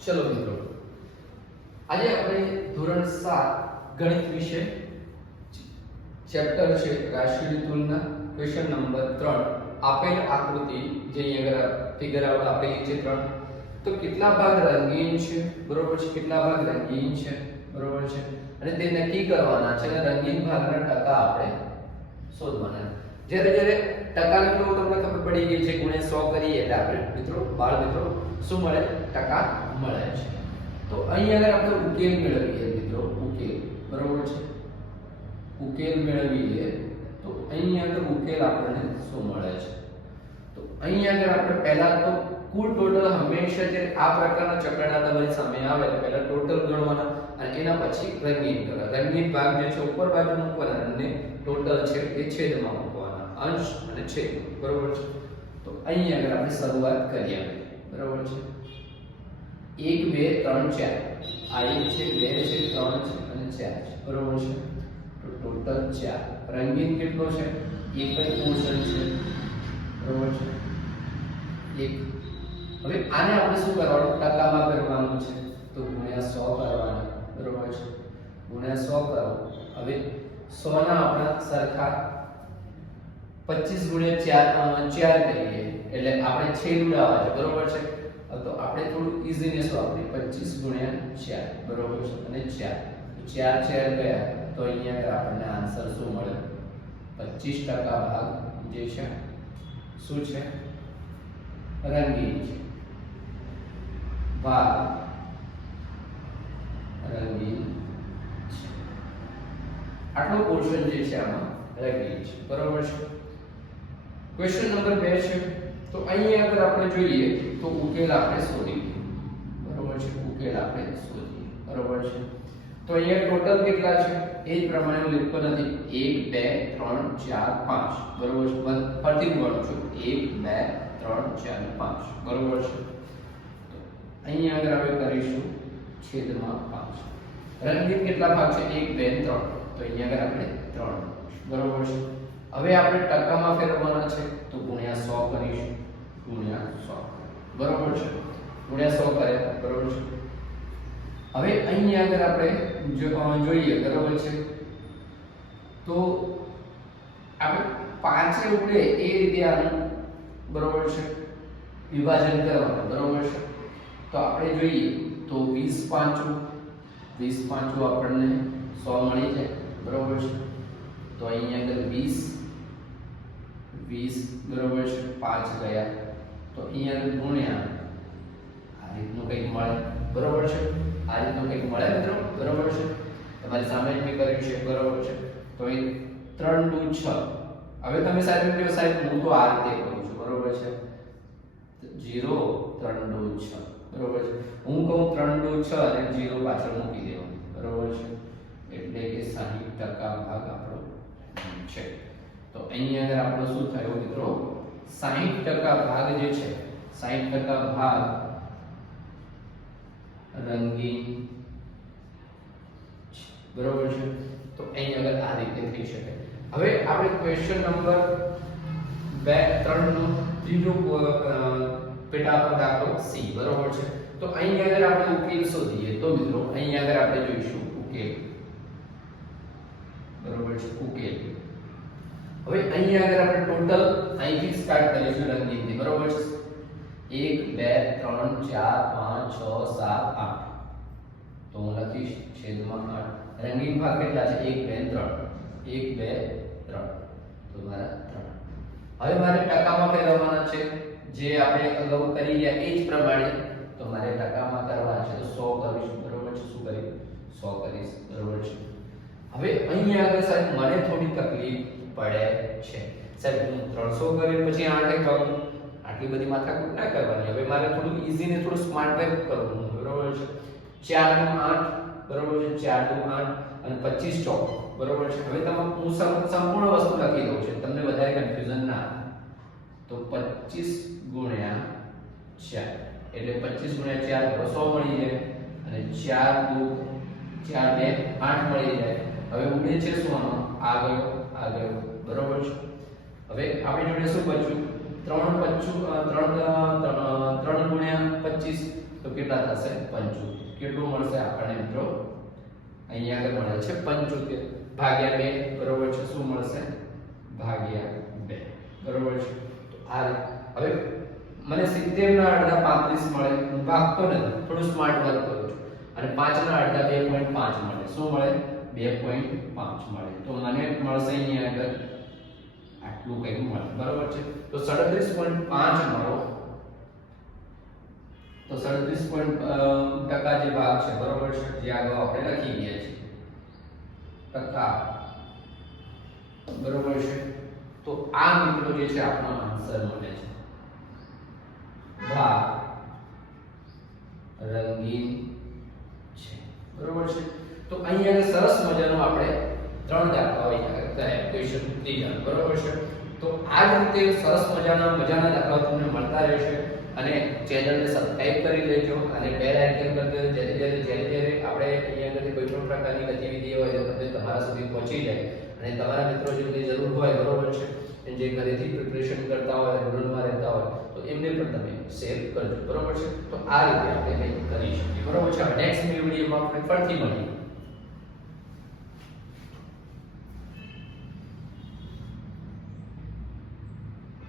ચલો મિત્રો. આજે આપણે ધોરણ 7 ગણિત વિશે ચેપ્ટર છે રાશિની તુલના ક્વેશ્ચન નંબર 3 આપેલ આકૃતિ જે અહીંયા ફિગર આઉટ આપેલી છે 3 તો કેટલા ભાગ રંગીન છે? બરોબર છે? કેટલા ભાગ રંગીન છે? બરોબર છે? અને તે નક્કી કરવાના છે અને રંગીન ભાગના ટકા આપણે શોધવાના જ્યારે જ્યારે ટકા તો તમને ખબર પડી ગઈ છે ગુણે સો કરીએ એટલે આપણે, મિત્રો, બાળ મિત્રો, શું મળે? ટકા મળે છે. તો અહીં આગળ આપણે ઉકેલ મેળવીએ, મિત્રો, ઉકેલ. બરોબર છે? ઉકેલ મેળવીએ, તો અહીં આગળ ઉકેલ આપણને શું મળે છે? તો અહીં આગળ આપણે પહેલા તો કુલ ટોટલ હંમેશા જે આ પ્રકારના ચક્રના તમારી સામે આવે તો પહેલા ટોટલ ગણવાના અને એના પછી રંગીન કરવા. રંગીન ભાગ જે છે, ઉપર બાજુ મૂકવાના અને ટોટલ છે, એ છેદમાં મૂકવાના. અંશ અને છેદ. બરોબર છે? તો અહીં આગળ આપણે શરૂઆત કરીએ. બરોબર છે? એક, બે, ત્રણ, ચાર. આ એક છે 2 છે, ત્રણ છે અને 4 છે. બરોબર છે? તો ટોટલ 4 રંગીન કેટલો છે? એક જ પોર્શન છે. બરોબર છે? એક. હવે આને આપણે શું કરવાનું? ટકામાં કરવાનું છે. તો ગુણ્યા 100 કરવાનું. બરોબર છે? ગુણ્યા 100 કરો. હવે 100 ના આપણા સરખા 25 ગુણ્યા 4 4 કરીએ. એટલે આપણે છેદ ઉડાવવા છે. બરોબર છે? તો આપણે થોડું ઈઝીનેસ વાપરીએ. 25 ગુણ્યા 4 બરોબર છે? અને 4 ચાર ચાર ગયા. તો અહીંયા આપણને આન્સર શું મળે? 25% ભાગ જે છે, શું છે? રંગીન છે. ભાગ રંગીન છે. આટલો પોર્શન જે છે આમાં રંગીન છે. બરોબર છે? ક્વેશ્ચન નંબર 2 છે. તો અહીં આગળ આપણે જોઈએ તો ઉકેલ આપણે શોધીએ. બરોબર છે? ઉકેલ આપણે શોધીએ. બરોબર છે? તો અહીંયા ટોટલ કેટલા છે? એ જ પ્રમાણે હું લખતો નથી 1 2 3 4 5 બરોબર છે? ફરીથી ગણું છું. 1 2 3 4 5 બરોબર છે? તો અહીંયા આગળ આપણે કરીશું છેદમાં 5 રંગીન કેટલા ભાગ છે? 1 2 3 તો અહીંયા આગળ આપણે 3 બરોબર છે? હવે આપણે ટકામાં ફેરવવાના છે તો ગુણ્યા 100 કરીશું. ગુણ્યા 100 બરોબર છે? ગુણ્યા 100 કરે બરોબર છે? હવે અહીંયા આગળ આપણે જોઈએ, બરોબર છે? તો આપણે પાંચે ઉડે એ રીતે આનું, બરોબર છે? વિભાજન કરવાનું, બરોબર છે? તો આપણે જોઈએ, તો 20 પાંચું. 20 પાંચું આપણને 100 મળી જાય, બરોબર છે? તો અહીં આગળ 20 20 બરોબર છે, પાંચ ગયા. તો અહીંયા ગુણ્યા. આ રીતનું કંઈક મળે. બરોબર છે? આ રીતનું કંઈક મળે મિત્રો? બરોબર છે? તમારી સામે જ મેં કર્યું છે, બરોબર છે? તો એ 3 2 6 હવે તમે સાહેબ કહો, સાહેબ, હું તો આ રીતે કરું છું, બરોબર છે? 0 3 2 6 બરોબર છે? હું કહું 3 2 6 અને જીરો પાછળ મૂકી દેવાનું. બરોબર છે? એટલે કે 60% ભાગ આપણો છે. તો અહીં આગળ આપણો શું થયો મિત્રો? 60% ભાગ જે છે 60% ભાગ રંગીન બરોબર છે? તો અહીં અગર આ રીતે થઈ શકે. હવે આપણે ક્વેશ્ચન નંબર 2 3 નો ત્રીજો પેટા પર સી. બરોબર છે? તો અહીં આગળ આપણે ઉકેલ શોધીએ. તો મિત્રો, અહીં આગળ આપણે જોઈશું ઉકેલ બરોબર છે ઉકેલ હવે અહીં આગળ આપણે ટોટલ અહીંથી સ્ટાર્ટ કરીશું રંગીનથી બરોબર છે? 1 2 3 4 5 6 7 8 તો હું લખીશ છેદમાં 8 રંગીન ભાગ કેટલા છે? 1 2 3 1 2 3 તો મારા 3 હવે મારે ટકામાં ફેરવવાના છે. જે આપણે અગાઉ કરી ગયા એ જ પ્રમાણે તો મારે ટકામાં કરવા છે. તો 100 કરીશ. બરોબર છે? શું કરી 100 કરીશ. બરોબર છે? હવે અહીં આગળ સાહેબ મને થોડી તકલીફ પડે છે. સાહેબ, હું 300 કરીને પછી આઠે કહું આટલી બધી માથાકૂટ ના કરવાની. હવે મારે થોડું ઇઝી ને થોડું સ્માર્ટ વર્ક કરવું બરોબર છે? ચારનું આઠ, બરોબર છે? ચારનું આઠ અને 25 ચોક. બરોબર છે? હવે તમે હું સંપૂર્ણ વસ્તુ લખી દઉં છું. તમને વધારે કન્ફ્યુઝન ના તો 25 ગુણ્યા ચાર. એટલે 25 ગુણ્યા ચાર બસો મળી જાય. અને ચાર દુ, ચાર બે આઠ મળી જાય. હવે ઉડે છે શું આનો આ ગયો બરોબર છે. હવે આપણી જોડે શું બચ્યું ત્રણ પચું અ, ત્રણ ત્રણ- ગુણ્યા પચીસ તો કેટલા થશે? પંચોતેર. કેટલું મળશે આપણને મિત્રો? અહીંયા આગળ મળે છે પંચોતેર. ભાગ્યા બે બરોબર છે. શું મળશે? ભાગ્યા બે. બરોબર છે. તો આ હવે મને 70 ના અડધા 35 મળે. હું ભાગતો નથી. થોડું સ્માર્ટ વર્ક કરું છું. અને 5 ના અડધા 2.5 મળે. શું મળે? 2.5 મળે. તો મને મળશે અહીંયા આગળ. આટલું કંઈક મળે. બરોબર છે? તો 37.5 મળો. તો સડત્રીસ પોઈન્ટ ટકા જે ભાગ છે, બરોબર છે? જે આગળ આપણે લખી ગયા છે ટકા. બરોબર છે? તો આ મિત્રો જે છે, આપણો આન્સર મળે છે. ભાગ. રંગીન અહીંયા સરસ મજાનો આપણે ત્રણ દાખલા કર્યા ક્વેશ્ચન ત્રીજા બરોબર છે. તો આ જ રીતે સરસ મજાના મજાના દાખલા તમને મળતા રહેશે. અને ચેનલને સબસ્ક્રાઇબ કરી લેજો અને બેલ આઇકન પર જ્યારે જ્યારે જ્યારે જ્યારે આપણે અહીંયા આગળ કોઈ પણ પ્રકારની ગતિવિધિ હોય તો તમને તમારા સુધી પહોંચી જાય. અને તમારા મિત્રો જો કોઈ જરૂર હોય, બરોબર છે જે ઘરેથી પ્રિપરેશન કરતા હોય રૂરલમાં રહેતા હોય, તો એમને પણ તમે શેર કરજો. બરોબર છે? તો આ રીતે આપણે કંઈક કરી શકીએ. બરોબર છે? નેક્સ્ટ વિડીયોમાં આપણે ફરીથી મળીએ.